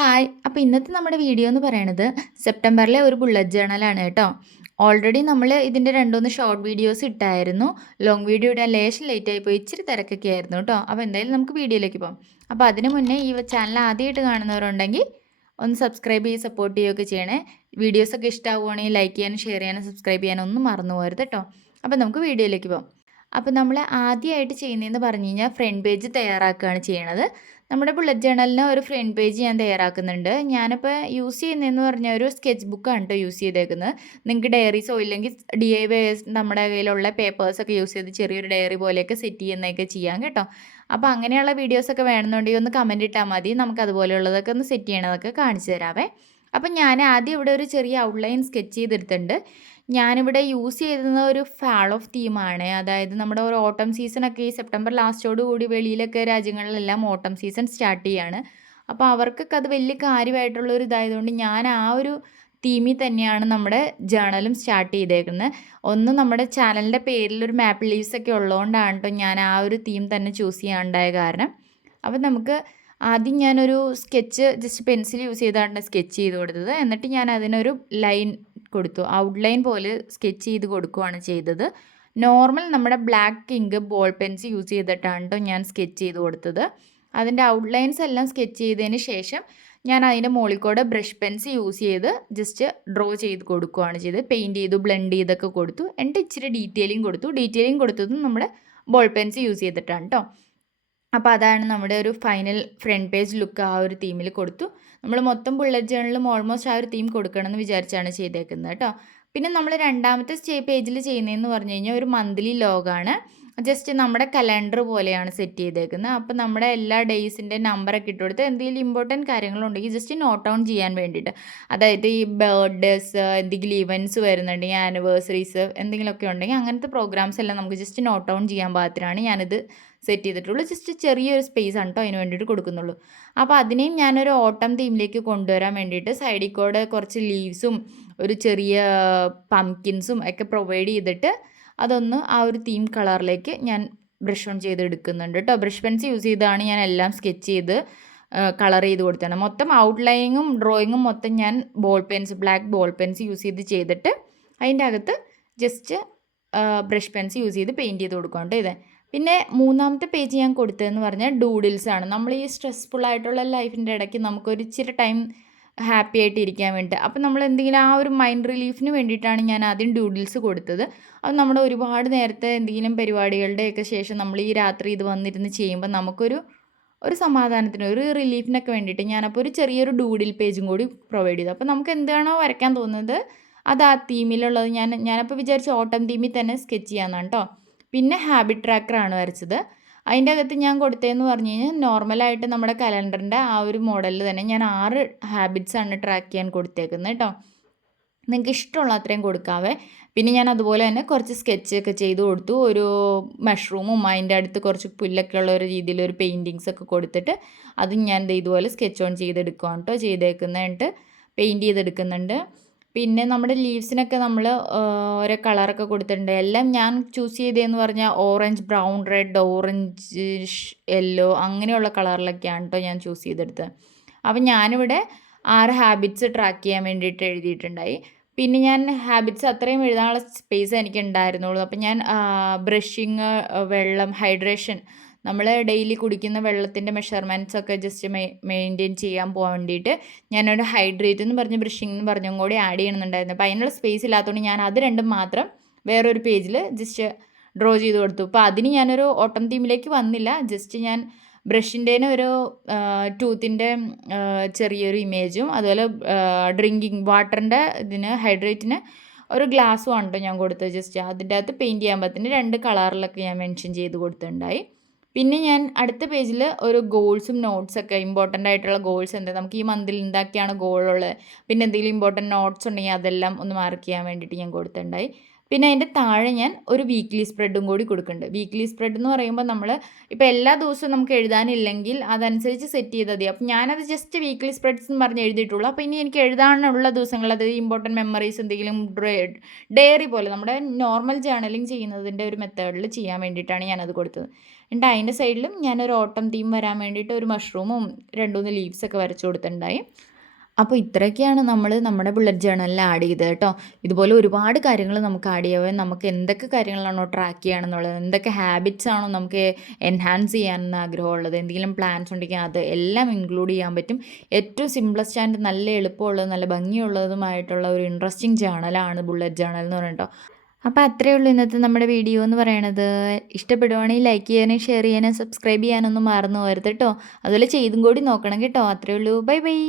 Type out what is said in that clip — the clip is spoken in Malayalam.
ഹായ്. അപ്പോൾ ഇന്നത്തെ നമ്മുടെ വീഡിയോ എന്ന് പറയണത് സെപ്റ്റംബറിലെ ഒരു ബുള്ളറ്റ് ജേർണലാണ് കേട്ടോ. ഓൾറെഡി നമ്മൾ ഇതിൻ്റെ 2, 3 ഷോർട്ട് വീഡിയോസ് ഇട്ടായിരുന്നു. ലോങ് വീഡിയോ ഇടാൻ ലേശം ലേറ്റ് ആയിപ്പോയി. ഇച്ചിരി തിരക്കൊക്കെ ആയിരുന്നു കേട്ടോ. അപ്പോൾ എന്തായാലും നമുക്ക് വീഡിയോയിലേക്ക് പോകാം. അപ്പോൾ അതിന് മുന്നേ ഈ ചാനൽ ആദ്യമായിട്ട് കാണുന്നവരുണ്ടെങ്കിൽ ഒന്ന് സബ്സ്ക്രൈബ് ചെയ്ത് സപ്പോർട്ട് ചെയ്യുകയൊക്കെ ചെയ്യണേ. വീഡിയോസൊക്കെ ഇഷ്ടമാവുകയാണെങ്കിൽ ലൈക്ക് ചെയ്യാനും ഷെയർ ചെയ്യാനും സബ്സ്ക്രൈബ് ചെയ്യാനും ഒന്നും മറന്നു പോകരുത് കേട്ടോ. അപ്പോൾ നമുക്ക് വീഡിയോയിലേക്ക് പോകാം. അപ്പോൾ നമ്മൾ ആദ്യമായിട്ട് ചെയ്യുന്നതെന്ന് പറഞ്ഞു കഴിഞ്ഞാൽ ഫ്രണ്ട് പേജ് തയ്യാറാക്കുകയാണ് ചെയ്യണത്. നമ്മുടെ ബുള്ളറ്റ് ജേർണലിന് ഒരു ഫ്രണ്ട് പേജ് ഞാൻ തയ്യാറാക്കുന്നുണ്ട്. ഞാനിപ്പോൾ യൂസ് ചെയ്യുന്നതെന്ന് പറഞ്ഞാൽ ഒരു സ്കെച്ച് ബുക്കാണ് കേട്ടോ യൂസ് ചെയ്തേക്കുന്നത്. നിങ്ങൾക്ക് ഡയറീസോ ഇല്ലെങ്കിൽ DIY നമ്മുടെ കയ്യിലുള്ള പേപ്പേഴ്സൊക്കെ യൂസ് ചെയ്ത് ചെറിയൊരു ഡയറി പോലെയൊക്കെ സെറ്റ് ചെയ്യുന്നതൊക്കെ ചെയ്യാം കേട്ടോ. അപ്പോൾ അങ്ങനെയുള്ള വീഡിയോസൊക്കെ വേണമെന്നുണ്ടെങ്കിൽ ഒന്ന് കമൻറ്റ് ഇട്ടാൽ മതി. നമുക്ക് അതുപോലെയുള്ളതൊക്കെ ഒന്ന് സെറ്റ് ചെയ്യണതൊക്കെ കാണിച്ചു തരാവേ. അപ്പം ഞാൻ ആദ്യം ഇവിടെ ഒരു ചെറിയ ഔട്ട്ലൈൻ സ്കെച്ച് ചെയ്തെടുത്തിട്ടുണ്ട്. ഞാനിവിടെ യൂസ് ചെയ്തിരുന്ന ഒരു ഫാൾ ഓഫ് തീമാണ്. അതായത് നമ്മുടെ ഒരു ഓട്ടം സീസണൊക്കെ ഈ സെപ്റ്റംബർ ലാസ്റ്റോട് കൂടി വെളിയിലൊക്കെ രാജ്യങ്ങളിലെല്ലാം ഓട്ടം സീസൺ സ്റ്റാർട്ട് ചെയ്യാണ്. അപ്പോൾ അവർക്കൊക്കെ അത് വലിയ കാര്യമായിട്ടുള്ളൊരു ഇതായതുകൊണ്ട് ഞാൻ ആ ഒരു തീമിൽ തന്നെയാണ് നമ്മുടെ ജേർണലും സ്റ്റാർട്ട് ചെയ്തേക്കുന്നത്. ഒന്ന് നമ്മുടെ ചാനലിൻ്റെ പേരിലൊരു മാപ്പിൾ ലീവ്സ് ഒക്കെ ഉള്ളതുകൊണ്ടാണ് കേട്ടോ ഞാൻ ആ ഒരു തീം തന്നെ ചൂസ് ചെയ്യാനുണ്ടായ കാരണം. അപ്പം നമുക്ക് ആദ്യം ഞാനൊരു സ്കെച്ച് ജസ്റ്റ് പെൻസിൽ യൂസ് ചെയ്താണ് സ്കെച്ച് ചെയ്ത് കൊടുത്തത്. എന്നിട്ട് ഞാൻ അതിനൊരു ലൈൻ കൊടുത്തു. ഔട്ട്ലൈൻ പോലെ സ്കെച്ച് ചെയ്ത് കൊടുക്കുകയാണ് ചെയ്തത്. നോർമൽ നമ്മുടെ black ink ball pens use ചെയ്തിട്ടാണ് കേട്ടോ ഞാൻ സ്കെച്ച് ചെയ്ത് കൊടുത്തത്. അതിൻ്റെ ഔട്ട്ലൈൻസ് എല്ലാം സ്കെച്ച് ചെയ്തതിന് ശേഷം ഞാൻ അതിൻ്റെ മുകളിൽ കൂടെ ബ്രഷ് പെൻസ് യൂസ് ചെയ്ത് ജസ്റ്റ് ഡ്രോ ചെയ്ത് കൊടുക്കുകയാണ് ചെയ്തത്. പെയിൻറ്റ് ചെയ്തു, ബ്ലെൻഡ് ചെയ്തൊക്കെ കൊടുത്തു. എന്നിട്ട് ഇച്ചിരി ഡീറ്റെയിലിംഗ് കൊടുത്തു. ഡീറ്റെയിലിംഗ് കൊടുത്തതും നമ്മുടെ ബോൾ പെൻസ് യൂസ് ചെയ്തിട്ടാണ് കേട്ടോ. അപ്പോൾ അതാണ് നമ്മുടെ ഒരു ഫൈനൽ ഫ്രണ്ട് പേജ് ലുക്ക് ആ ഒരു തീമിൽ കൊടുത്തു. നമ്മൾ മൊത്തം ബുള്ളറ്റ് ജേർണലും ഓൾമോസ്റ്റ് ആ ഒരു തീം കൊടുക്കണമെന്ന് വിചാരിച്ചാണ് ചെയ്തേക്കുന്നത് കേട്ടോ. പിന്നെ നമ്മൾ രണ്ടാമത്തെ പേജിൽ ചെയ്യുന്നതെന്ന് പറഞ്ഞു കഴിഞ്ഞാൽ ഒരു മന്ത്ലി ലോഗാണ്. ജസ്റ്റ് നമ്മുടെ കലണ്ടർ പോലെയാണ് സെറ്റ് ചെയ്തേക്കുന്നത്. അപ്പോൾ നമ്മുടെ എല്ലാ ഡേയ്സിൻ്റെ നമ്പറൊക്കെ ഇട്ട് കൊടുത്ത് എന്തെങ്കിലും ഇമ്പോർട്ടൻറ്റ് കാര്യങ്ങളുണ്ടെങ്കിൽ ജസ്റ്റ് നോട്ട് ഡൗൺ ചെയ്യാൻ വേണ്ടിയിട്ട്. അതായത് ഈ ബർത്ത്ഡേസ്, എന്തെങ്കിലും ഇവൻറ്റ്സ് വരുന്നുണ്ടെങ്കിൽ ആനിവേഴ്സറീസ് എന്തെങ്കിലുമൊക്കെ ഉണ്ടെങ്കിൽ അങ്ങനത്തെ പ്രോഗ്രാംസ് എല്ലാം നമുക്ക് ജസ്റ്റ് നോട്ട് ഡൗൺ ചെയ്യാൻ പാകത്തിനാണ് ഞാനിത് സെറ്റ് ചെയ്തിട്ടുള്ളൂ. ജസ്റ്റ് ചെറിയൊരു സ്പേസ് ആണ് കേട്ടോ അതിന് വേണ്ടിയിട്ട് കൊടുക്കുന്നുള്ളൂ. അപ്പോൾ അതിനെയും ഞാനൊരു ഓട്ടം തീമിലേക്ക് കൊണ്ടുവരാൻ വേണ്ടിയിട്ട് സൈഡിൽ കൂടെ കുറച്ച് ലീവ്സും ഒരു ചെറിയ പംകിൻസും ഒക്കെ പ്രൊവൈഡ് ചെയ്തിട്ട് അതൊന്ന് ആ ഒരു തീം കളറിലേക്ക് ഞാൻ ബ്രഷ് ഓൺ ചെയ്ത് എടുക്കുന്നുണ്ട് കേട്ടോ. ബ്രഷ് പെൻസ് യൂസ് ചെയ്താണ് ഞാൻ എല്ലാം സ്കെച്ച് ചെയ്ത് കളർ ചെയ്ത് കൊടുത്തതാണ്. മൊത്തം ഔട്ട്ലൈനിങ്ങും ഡ്രോയിങ്ങും മൊത്തം ഞാൻ ബ്ലാക്ക് ബോൾ പെൻസ് യൂസ് ചെയ്തിട്ട് അതിൻ്റെ അകത്ത് ജസ്റ്റ് ബ്രഷ് പെൻസ് യൂസ് ചെയ്ത് പെയിൻറ്റ് ചെയ്ത് കൊടുക്കുകയാണ് ഇത്. പിന്നെ മൂന്നാമത്തെ പേജ് ഞാൻ കൊടുത്തതെന്ന് പറഞ്ഞാൽ ഡൂഡിൽസാണ്. നമ്മൾ ഈ സ്ട്രെസ്ഫുൾ ആയിട്ടുള്ള ലൈഫിൻ്റെ ഇടയ്ക്ക് നമുക്കൊരു ഇച്ചിരി ടൈം ഹാപ്പി ആയിട്ട് ഇരിക്കാൻ വേണ്ടിയിട്ട്, അപ്പോൾ നമ്മൾ എന്തെങ്കിലും ആ ഒരു മൈൻഡ് റിലീഫിന് വേണ്ടിയിട്ടാണ് ഞാൻ ആദ്യം ഡൂഡിൽസ് കൊടുത്തത്. അത് നമ്മുടെ ഒരുപാട് നേരത്തെ എന്തെങ്കിലും പരിപാടികളുടെയൊക്കെ ശേഷം നമ്മൾ ഈ രാത്രി ഇത് വന്നിരുന്ന് ചെയ്യുമ്പോൾ നമുക്കൊരു സമാധാനത്തിന് ഒരു റിലീഫിനൊക്കെ വേണ്ടിയിട്ട് ഞാനപ്പോൾ ഒരു ചെറിയൊരു ഡൂഡിൽ പേജും കൂടി പ്രൊവൈഡ് ചെയ്തു. അപ്പോൾ നമുക്ക് എന്താണോ വരയ്ക്കാൻ തോന്നുന്നത് അത് ആ തീമിലുള്ളത് ഞാനപ്പോൾ വിചാരിച്ചു ഓട്ടം തീമിൽ തന്നെ സ്കെച്ച് ചെയ്യാമെന്നാണ് കേട്ടോ. പിന്നെ ഹാബിറ്റ് ട്രാക്കറാണ് വരച്ചത്. അതിൻ്റെ അകത്ത് ഞാൻ കൊടുത്തതെന്ന് പറഞ്ഞു കഴിഞ്ഞാൽ നോർമലായിട്ട് നമ്മുടെ കലണ്ടറിൻ്റെ ആ ഒരു മോഡലിൽ തന്നെ ഞാൻ 6 ഹാബിറ്റ്സാണ് ട്രാക്ക് ചെയ്യാൻ കൊടുത്തേക്കുന്നത് കേട്ടോ. നിങ്ങൾക്ക് ഇഷ്ടമുള്ള അത്രയും കൊടുക്കാവേ. പിന്നെ ഞാൻ അതുപോലെ തന്നെ കുറച്ച് സ്കെച്ചൊക്കെ ചെയ്ത് കൊടുത്തു. ഒരു മഷ്റൂമും അതിൻ്റെ അടുത്ത് കുറച്ച് പുല്ലൊക്കെ ഉള്ള ഒരു രീതിയിൽ ഒരു പെയിൻറ്റിങ്സൊക്കെ കൊടുത്തിട്ട് അതും ഞാൻ ഇതുപോലെ സ്കെച്ച് ഓൺ ചെയ്തെടുക്കുകയാണ് കേട്ടോ ചെയ്തേക്കുന്നതായിട്ട് പെയിൻറ്റ് ചെയ്തെടുക്കുന്നുണ്ട്. പിന്നെ നമ്മുടെ ലീവ്സിനൊക്കെ നമ്മൾ ഓരോ കളറൊക്കെ കൊടുത്തിട്ടുണ്ട്. എല്ലാം ഞാൻ ചൂസ് ചെയ്തതെന്ന് പറഞ്ഞാൽ orange, brown, red, orange, yellow അങ്ങനെയുള്ള കളറിലൊക്കെയാണ് കേട്ടോ ഞാൻ ചൂസ് ചെയ്തെടുത്തത്. അപ്പം ഞാനിവിടെ 6 ഹാബിറ്റ്സ് ട്രാക്ക് ചെയ്യാൻ വേണ്ടിയിട്ട് എഴുതിയിട്ടുണ്ടായി. പിന്നെ ഞാൻ ഹാബിറ്റ്സ് അത്രയും എഴുതാനുള്ള സ്പേസ് എനിക്ക് ഉണ്ടായിരുന്നുള്ളൂ. അപ്പം ഞാൻ ബ്രഷിങ്, വെള്ളം, ഹൈഡ്രേഷൻ നമ്മൾ ഡെയിലി കുടിക്കുന്ന വെള്ളത്തിൻ്റെ മെഷർമെൻറ്റ്സ് ഒക്കെ ജസ്റ്റ് മെയിൻറ്റെയിൻ ചെയ്യാൻ പോകാൻ വേണ്ടിയിട്ട് ഞാനൊരു ഹൈഡ്രേറ്റ് എന്ന് പറഞ്ഞ് ബ്രഷിംഗ് എന്ന് പറഞ്ഞും കൂടി ആഡ് ചെയ്യണമെന്നുണ്ടായിരുന്നു. അപ്പോൾ അതിനുള്ള സ്പേസ് ഇല്ലാത്തതുകൊണ്ട് ഞാൻ അത് രണ്ടും മാത്രം വേറൊരു പേജിൽ ജസ്റ്റ് ഡ്രോ ചെയ്ത് കൊടുത്തു. അപ്പോൾ അതിന് ഞാനൊരു ഓട്ടം തീമിലേക്ക് വന്നില്ല. ജസ്റ്റ് ഞാൻ ബ്രഷിൻ്റെന് ഒരു ടൂത്തിൻ്റെ ചെറിയൊരു ഇമേജും അതുപോലെ ഡ്രിങ്കിങ് വാട്ടറിൻ്റെ ഇതിന് ഹൈഡ്രേറ്റിന് ഒരു ഗ്ലാസ്സും ആണ് കേട്ടോ ഞാൻ കൊടുത്തത്. ജസ്റ്റ് അതിൻ്റെ അകത്ത് പെയിൻറ്റ് ചെയ്യാൻ പറ്റുന്ന 2 കളറിലൊക്കെ ഞാൻ മെൻഷൻ ചെയ്ത് കൊടുത്തിട്ടുണ്ടായി. പിന്നെ ഞാൻ അടുത്ത പേജിൽ ഒരു ഗോൾസും നോട്ട്സൊക്കെ ഇമ്പോർട്ടൻ്റ് ആയിട്ടുള്ള ഗോൾസ് എന്താ നമുക്ക് ഈ മന്തിൽ എന്തൊക്കെയാണ് ഗോളുള്ളത്, പിന്നെ എന്തെങ്കിലും ഇമ്പോർട്ടൻറ്റ് നോട്ട്സ് ഉണ്ടെങ്കിൽ അതെല്ലാം ഒന്ന് മാർക്ക് ചെയ്യാൻ വേണ്ടിയിട്ട് ഞാൻ കൊടുത്തിട്ടുണ്ടായി. പിന്നെ അതിൻ്റെ താഴെ ഞാൻ ഒരു വീക്ക്ലി സ്പ്രെഡും കൂടി കൊടുക്കുന്നുണ്ട്. വീക്ക്ലി സ്പ്രെഡ് എന്ന് പറയുമ്പോൾ നമ്മൾ ഇപ്പോൾ എല്ലാ ദിവസവും നമുക്ക് എഴുതാനില്ലെങ്കിൽ അതനുസരിച്ച് സെറ്റ് ചെയ്താൽ മതി. അപ്പോൾ ഞാനത് ജസ്റ്റ് വീക്ക്ലി സ്പ്രെഡ്സ് എന്ന് പറഞ്ഞ് എഴുതിയിട്ടുള്ളൂ. അപ്പോൾ ഇനി എനിക്ക് എഴുതാനുള്ള ദിവസങ്ങൾ, അതായത് ഇമ്പോർട്ടൻറ്റ് മെമ്മറീസ് എന്തെങ്കിലും ഡയറി പോലെ നമ്മുടെ നോർമൽ ജേർണലിംഗ് ചെയ്യുന്നതിൻ്റെ ഒരു മെത്തേഡിൽ ചെയ്യാൻ വേണ്ടിയിട്ടാണ് ഞാനത് കൊടുത്തത്. എന്നിട്ട് അതിൻ്റെ സൈഡിലും ഞാനൊരു ഓട്ടം തീം വരാൻ വേണ്ടിയിട്ട് ഒരു മഷ്റൂമും 2-3 ലീവ്സൊക്കെ വരച്ചു കൊടുത്തിട്ടുണ്ടായി. അപ്പോൾ ഇത്രയൊക്കെയാണ് നമ്മൾ നമ്മുടെ ബുള്ളറ്റ് ജേർണലിൽ ആഡ് ചെയ്തത് കേട്ടോ. ഇതുപോലെ ഒരുപാട് കാര്യങ്ങൾ നമുക്ക് ആഡ് ചെയ്യാൻ, നമുക്ക് എന്തൊക്കെ കാര്യങ്ങളാണോ ട്രാക്ക് ചെയ്യുകയാണെന്നുള്ളത്, എന്തൊക്കെ ഹാബിറ്റ്സ് ആണോ നമുക്ക് എൻഹാൻസ് ചെയ്യാനെന്ന് ആഗ്രഹമുള്ളത്, എന്തെങ്കിലും പ്ലാൻസ് ഉണ്ടെങ്കിൽ അത് എല്ലാം ഇൻക്ലൂഡ് ചെയ്യാൻ പറ്റും. ഏറ്റവും സിംപ്ലസ്റ്റ് ആൻഡ് നല്ല എളുപ്പമുള്ളതും നല്ല ഭംഗിയുള്ളതുമായിട്ടുള്ള ഒരു ഇൻട്രസ്റ്റിംഗ് ജേർണലാണ് ബുള്ളറ്റ് ജേർണൽ എന്ന് പറയുന്നത് കേട്ടോ. അപ്പോൾ അത്രയേ ഉള്ളൂ ഇന്നത്തെ നമ്മുടെ വീഡിയോ എന്ന് പറയണത്. ഇഷ്ടപ്പെടുവാണെങ്കിൽ ലൈക്ക് ചെയ്യാനും ഷെയർ ചെയ്യാനും സബ്സ്ക്രൈബ് ചെയ്യാനൊന്നും മറന്നു പോകരുത് കേട്ടോ. അതുപോലെ ചെയ്തും കൂടി നോക്കണം കേട്ടോ. അത്രയേ ഉള്ളൂ. Bye bye.